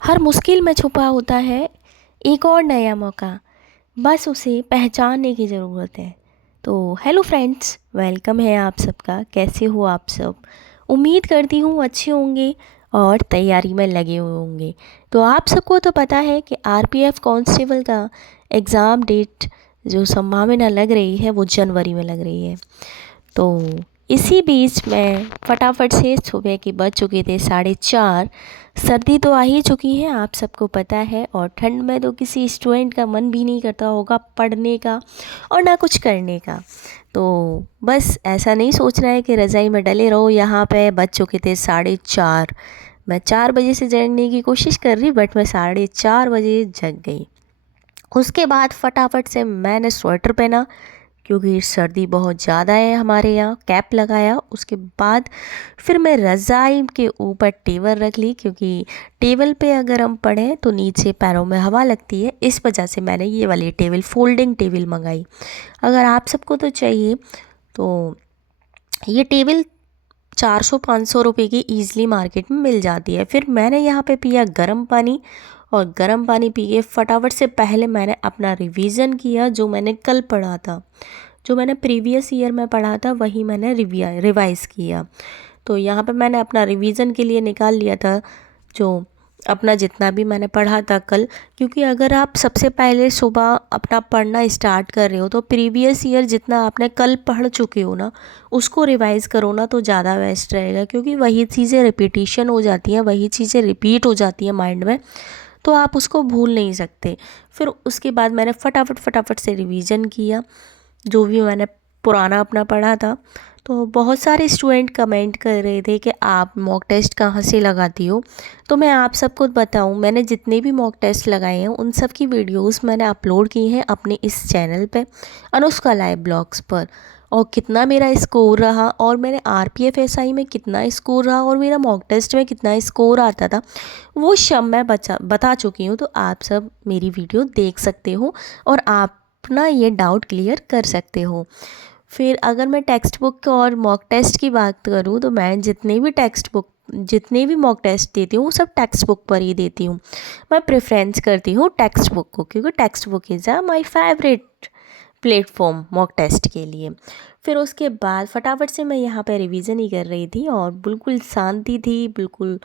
हर मुश्किल में छुपा होता है एक और नया मौका, बस उसे पहचानने की ज़रूरत है। तो हेलो फ्रेंड्स, वेलकम है आप सबका। कैसे हो आप सब? उम्मीद करती हूँ अच्छे होंगे और तैयारी में लगे हुए होंगे। तो आप सबको तो पता है कि आरपीएफ कांस्टेबल का एग्ज़ाम डेट जो संभावना लग रही है वो जनवरी में लग रही है। तो इसी बीच मैं फटाफट से सुबह के बज चुके थे 4:30। सर्दी तो आ ही चुकी है, आप सबको पता है, और ठंड में तो किसी स्टूडेंट का मन भी नहीं करता होगा पढ़ने का और ना कुछ करने का। तो बस ऐसा नहीं सोचना है कि रज़ाई में डले रहो। यहाँ पे बज चुके थे 4:30। मैं 4 बजे से जगने की कोशिश कर रही, बट मैं 4:30 बजे जग गई। उसके बाद फटाफट से मैंने स्वेटर पहना क्योंकि सर्दी बहुत ज़्यादा है हमारे यहाँ। कैप लगाया, उसके बाद फिर मैं रज़ाई के ऊपर टेबल रख ली, क्योंकि टेबल पे अगर हम पढ़ें तो नीचे पैरों में हवा लगती है। इस वजह से मैंने ये वाली टेबल, फोल्डिंग टेबल मंगाई। अगर आप सबको तो चाहिए तो ये टेबल 400-500 रुपये की ईज़िली मार्केट में मिल जाती है। फिर मैंने यहाँ पे पिया गर्म पानी, और गर्म पानी पी के फटाफट से पहले मैंने अपना रिवीजन किया। जो मैंने कल पढ़ा था, जो मैंने प्रीवियस ईयर में पढ़ा था, वही मैंने रिवाइज़ किया। तो यहाँ पे मैंने अपना रिवीजन के लिए निकाल लिया था जो अपना जितना भी मैंने पढ़ा था कल। क्योंकि अगर आप सबसे पहले सुबह अपना पढ़ना स्टार्ट कर रहे हो तो प्रीवियस ईयर जितना आपने कल पढ़ चुके हो ना, उसको रिवाइज़ करो ना तो ज़्यादा बेस्ट रहेगा। क्योंकि वही चीज़ें रिपीटिशन हो जाती हैं, वही चीज़ें रिपीट हो जाती हैं माइंड में, तो आप उसको भूल नहीं सकते। फिर उसके बाद मैंने फटाफट से रिवीजन किया जो भी मैंने पुराना अपना पढ़ा था। तो बहुत सारे स्टूडेंट कमेंट कर रहे थे कि आप मॉक टेस्ट कहाँ से लगाती हो। तो मैं आप सबको बताऊं, मैंने जितने भी मॉक टेस्ट लगाए हैं उन सब की वीडियोस मैंने अपलोड की हैं अपने इस चैनल पे, अनुष्का लाइव ब्लॉग्स पर। और कितना मेरा स्कोर रहा, और मैंने आरपीएफ एसआई में कितना स्कोर रहा, और मेरा मॉक टेस्ट में कितना स्कोर आता था, वो सब मैं बता चुकी हूँ। तो आप सब मेरी वीडियो देख सकते हो और आप अपना ये डाउट क्लियर कर सकते हो। फिर अगर मैं टेक्स्ट बुक और मॉक टेस्ट की बात करूँ तो मैं जितने भी मॉक टेस्ट देती हूँ सब टेक्स्ट बुक पर ही देती हूँ। मैं प्रेफरेंस करती हूँ टेक्स्ट बुक को, क्योंकि Testbook is my favourite platform mock test के लिए। फिर उसके बाद फटाफट से मैं यहाँ पे रिवीजन ही कर रही थी, और बिल्कुल शांति थी, बिल्कुल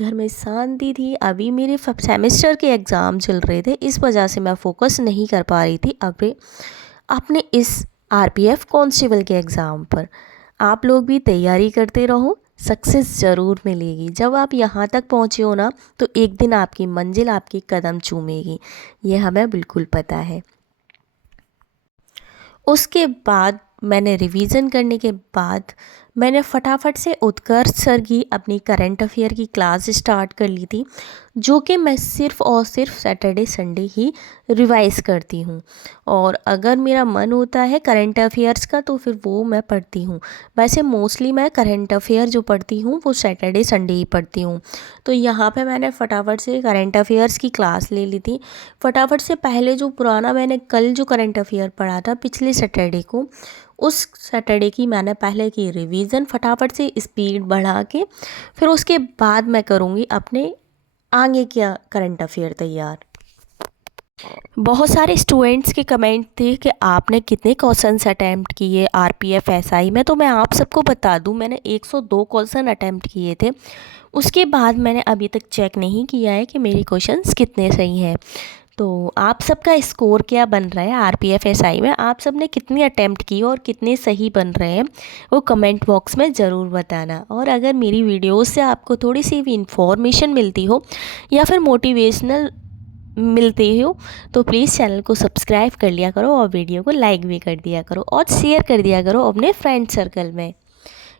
घर में शांति थी। अभी मेरे सेमेस्टर के एग्ज़ाम चल रहे थे, इस वजह से मैं फोकस नहीं कर पा रही थी अभी अपने इस आरपीएफ कांस्टेबल के एग्ज़ाम पर। आप लोग भी तैयारी करते रहो, सक्सेस ज़रूर मिलेगी। जब आप यहाँ तक पहुँचे हो ना, तो एक दिन आपकी मंजिल आपकी कदम चूमेगी, ये हमें बिल्कुल पता है। उसके बाद मैंने रिवीजन करने के बाद मैंने फटाफट से उत्कर्ष सर की अपनी करंट अफेयर की क्लास स्टार्ट कर ली थी, जो कि मैं सिर्फ़ और सिर्फ सैटरडे संडे ही रिवाइज़ करती हूँ। और अगर मेरा मन होता है करंट अफेयर्स का तो फिर वो मैं पढ़ती हूँ। वैसे मोस्टली मैं करंट अफेयर जो पढ़ती हूँ वो सैटरडे संडे ही पढ़ती हूँ। तो यहाँ पे मैंने फटाफट से करंट अफेयर्स की क्लास ले ली थी। फटाफट से पहले जो पुराना मैंने कल जो करंट अफेयर पढ़ा था पिछले सैटरडे को, उस सैटरडे की मैंने पहले की रिवीजन फटाफट से स्पीड बढ़ा के, फिर उसके बाद मैं करूँगी अपने आगे क्या करंट अफेयर तैयार। बहुत सारे स्टूडेंट्स के कमेंट थे कि आपने कितने क्वेश्चंस अटैम्प्ट किए आरपीएफ एसआई में। तो मैं आप सबको बता दूं, मैंने 102 क्वेश्चन अटैम्प्ट किए थे। उसके बाद मैंने अभी तक चेक नहीं किया है कि मेरे क्वेश्चंस कितने सही हैं। तो आप सबका स्कोर क्या बन रहा है आरपीएफ एसआई में, आप सब ने कितनी अटैम्प्ट की और कितने सही बन रहे हैं, वो कमेंट बॉक्स में ज़रूर बताना। और अगर मेरी वीडियोस से आपको थोड़ी सी भी इंफॉर्मेशन मिलती हो या फिर मोटिवेशनल मिलते हो तो प्लीज़ चैनल को सब्सक्राइब कर लिया करो, और वीडियो को लाइक भी कर दिया करो और शेयर कर दिया करो अपने फ्रेंड सर्कल में।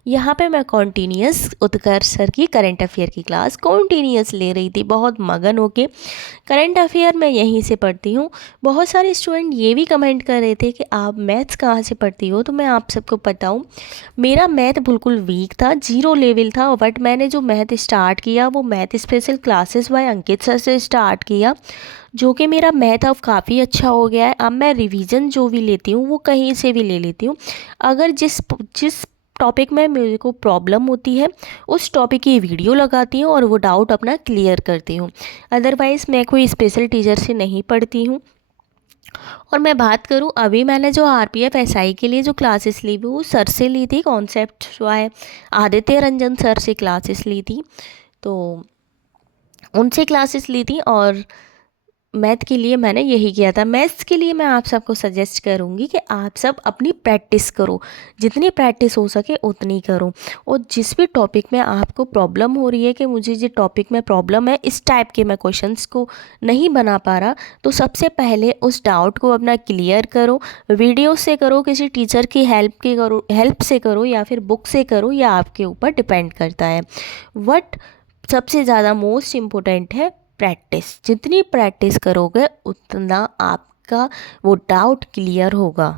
यहाँ पे मैं कॉन्टीन्यूस उत्कर्ष सर की करंट अफेयर की क्लास कॉन्टीन्यूस ले रही थी, बहुत मगन होके। करंट अफेयर मैं यहीं से पढ़ती हूँ। बहुत सारे स्टूडेंट ये भी कमेंट कर रहे थे कि आप मैथ्स कहाँ से पढ़ती हो। तो मैं आप सबको बताऊँ, मेरा मैथ बिल्कुल वीक था, 0 लेवल था। बट मैंने जो मैथ स्टार्ट किया वो मैथ स्पेशल क्लासेस बाय अंकित सर से स्टार्ट किया, जो कि मेरा मैथ अब काफ़ी अच्छा हो गया है। अब मैं रिवीजन जो भी लेती हूँ वो कहीं से भी ले लेती हूँ। अगर जिस जिस टॉपिक में मेरे को प्रॉब्लम होती है उस टॉपिक की वीडियो लगाती हूँ और वो डाउट अपना क्लियर करती हूँ। अदरवाइज़ मैं कोई स्पेशल टीचर से नहीं पढ़ती हूँ। और मैं बात करूँ, अभी मैंने जो आरपीएफ एसआई के लिए जो क्लासेस ली वो सर से ली थी, कॉन्सेप्ट जो है आदित्य रंजन सर से क्लासेस ली थी, तो उनसे क्लासेस ली थी। और मैथ के लिए मैंने यही किया था। मैथ्स के लिए मैं आप सबको सजेस्ट करूँगी कि आप सब अपनी प्रैक्टिस करो, जितनी प्रैक्टिस हो सके उतनी करो। और जिस भी टॉपिक में आपको प्रॉब्लम हो रही है कि मुझे जो टॉपिक में प्रॉब्लम है, इस टाइप के मैं क्वेश्चंस को नहीं बना पा रहा, तो सबसे पहले उस डाउट को अपना क्लियर करो। वीडियो से करो, किसी टीचर की हेल्प से करो, या फिर बुक से करो, या आपके ऊपर डिपेंड करता है। बट सबसे ज़्यादा मोस्ट इम्पोर्टेंट है प्रैक्टिस। जितनी प्रैक्टिस करोगे उतना आपका वो डाउट क्लियर होगा।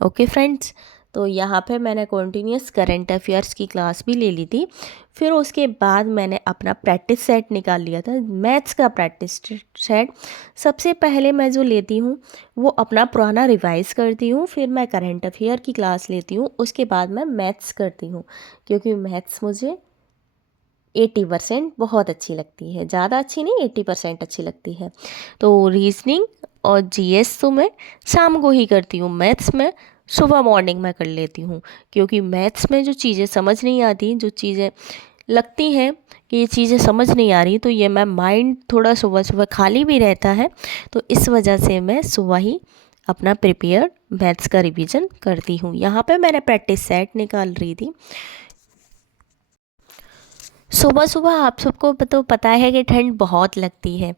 ओके फ्रेंड्स, तो यहाँ पे मैंने कॉन्टीन्यूस करंट अफेयर्स की क्लास भी ले ली थी। फिर उसके बाद मैंने अपना प्रैक्टिस सेट निकाल लिया था, मैथ्स का प्रैक्टिस सेट। सबसे पहले मैं जो लेती हूँ वो अपना पुराना रिवाइज़ करती हूँ, फिर मैं करंट अफेयर की क्लास लेती हूँ, उसके बाद मैं मैथ्स करती हूँ, क्योंकि मैथ्स मुझे 80% बहुत अच्छी लगती है, ज़्यादा अच्छी नहीं, 80% अच्छी लगती है। तो रीजनिंग और जीएस तो मैं शाम को ही करती हूँ, मैथ्स में सुबह मॉर्निंग में कर लेती हूँ, क्योंकि मैथ्स में जो चीज़ें समझ नहीं आती, जो चीज़ें लगती हैं कि ये चीज़ें समझ नहीं आ रही, तो ये मैं माइंड थोड़ा सुबह सुबह खाली भी रहता है, तो इस वजह से मैं सुबह ही अपना प्रिपेयर मैथ्स का रिवीजन करती हूँ। यहाँ पे मैंने प्रैक्टिस सेट निकाल रही थी। सुबह सुबह आप सबको तो पता है कि ठंड बहुत लगती है,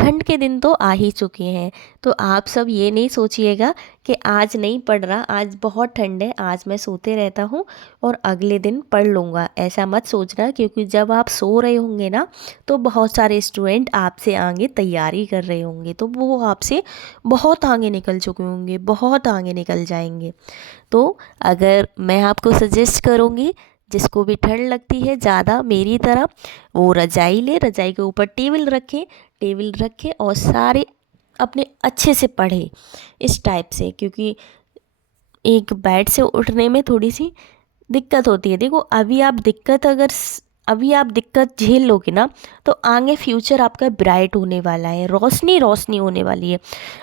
ठंड के दिन तो आ ही चुके हैं, तो आप सब ये नहीं सोचिएगा कि आज नहीं पढ़ रहा, आज बहुत ठंड है, आज मैं सोते रहता हूँ और अगले दिन पढ़ लूँगा, ऐसा मत सोचना। क्योंकि जब आप सो रहे होंगे ना, तो बहुत सारे स्टूडेंट आपसे आगे तैयारी कर रहे होंगे, तो वो आपसे बहुत आगे निकल चुके होंगे, बहुत आगे निकल जाएंगे। तो अगर मैं आपको सजेस्ट करूँगी, जिसको भी ठंड लगती है ज़्यादा मेरी तरह, वो रजाई ले, रजाई के ऊपर टेबल रखे और सारे अपने अच्छे से पढ़े इस टाइप से, क्योंकि एक बेड से उठने में थोड़ी सी दिक्कत होती है। देखो अभी आप दिक्कत झेल लोगे ना, तो आगे फ्यूचर आपका ब्राइट होने वाला है, रोशनी रोशनी होने वाली है।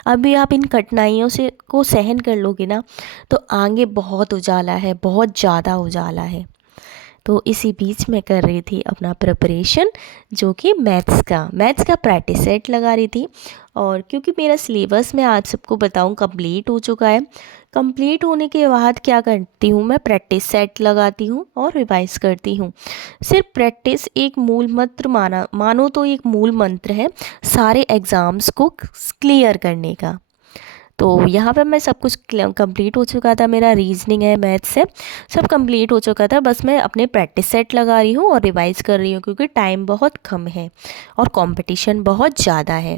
अभी आप इन कठिनाइयों से को सहन कर लोगे ना, तो आगे बहुत उजाला है, बहुत ज़्यादा उजाला है। तो इसी बीच मैं कर रही थी अपना प्रिपरेशन, जो कि मैथ्स का प्रैक्टिस सेट लगा रही थी। और क्योंकि मेरा सिलेबस मैं आज सबको बताऊं कंप्लीट हो चुका है, कंप्लीट होने के बाद क्या करती हूँ, मैं प्रैक्टिस सेट लगाती हूँ और रिवाइज करती हूँ। सिर्फ प्रैक्टिस एक मूल मंत्र मानो तो एक मूल मंत्र है सारे एग्ज़ाम्स को क्लियर करने का। तो यहाँ पे मैं सब कुछ कंप्लीट हो चुका था, मेरा रीजनिंग है, मैथ्स है, सब कंप्लीट हो चुका था। बस मैं अपने प्रैक्टिस सेट लगा रही हूँ और रिवाइज कर रही हूँ, क्योंकि टाइम बहुत कम है और कंपटीशन बहुत ज़्यादा है।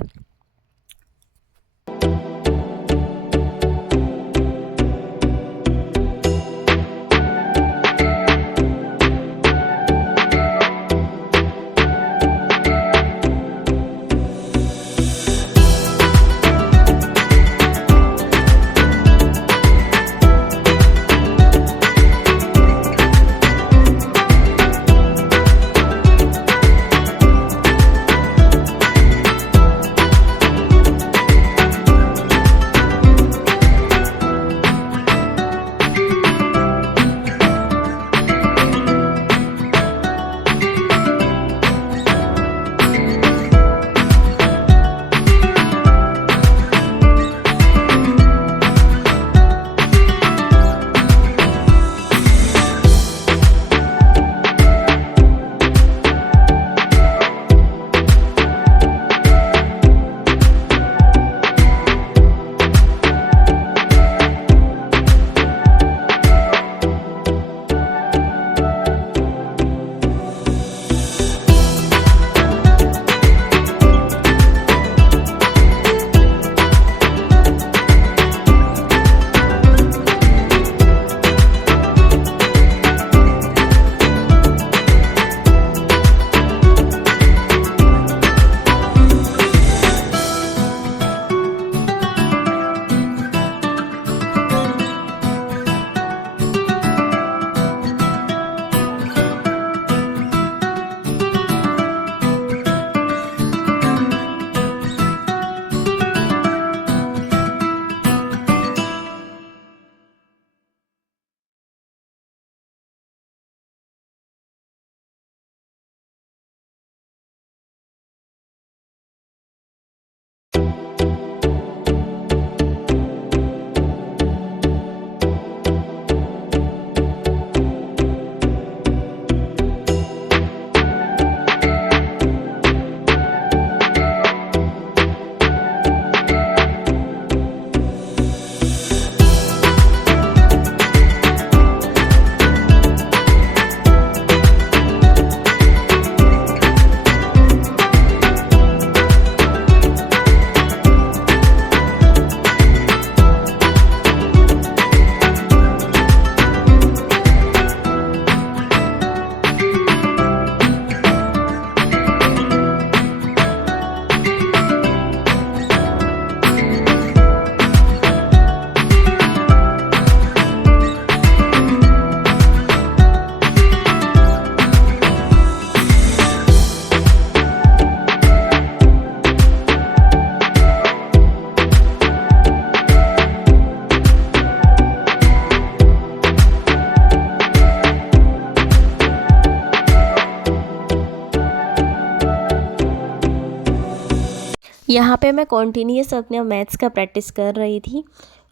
यहाँ पे मैं कॉन्टीन्यूस अपने मैथ्स का प्रैक्टिस कर रही थी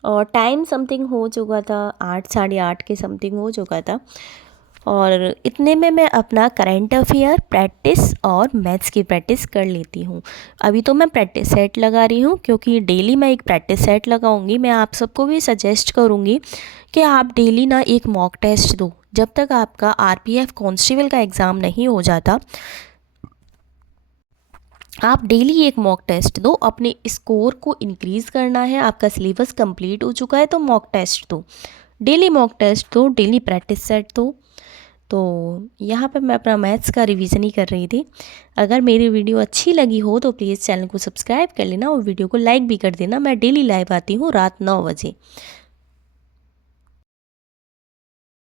और टाइम समथिंग हो चुका था, 8 साढ़े 8 के समथिंग हो चुका था। और इतने में मैं अपना करंट अफेयर प्रैक्टिस और मैथ्स की प्रैक्टिस कर लेती हूँ। अभी तो मैं प्रैक्टिस सेट लगा रही हूँ, क्योंकि डेली मैं एक प्रैक्टिस सेट लगाऊंगी। मैं आप सबको भी सजेस्ट करूँगी कि आप डेली ना एक मॉक टेस्ट दो। जब तक आपका आरपीएफ कांस्टेबल का एग्ज़ाम नहीं हो जाता, आप डेली एक मॉक टेस्ट दो। अपने स्कोर को इंक्रीज़ करना है, आपका सिलेबस कंप्लीट हो चुका है तो मॉक टेस्ट दो, डेली मॉक टेस्ट दो, डेली प्रैक्टिस सेट दो। तो यहाँ पे मैं अपना मैथ्स का रिवीजन ही कर रही थी। अगर मेरी वीडियो अच्छी लगी हो तो प्लीज़ चैनल को सब्सक्राइब कर लेना और वीडियो को लाइक भी कर देना। मैं डेली लाइव आती हूँ रात 9 बजे।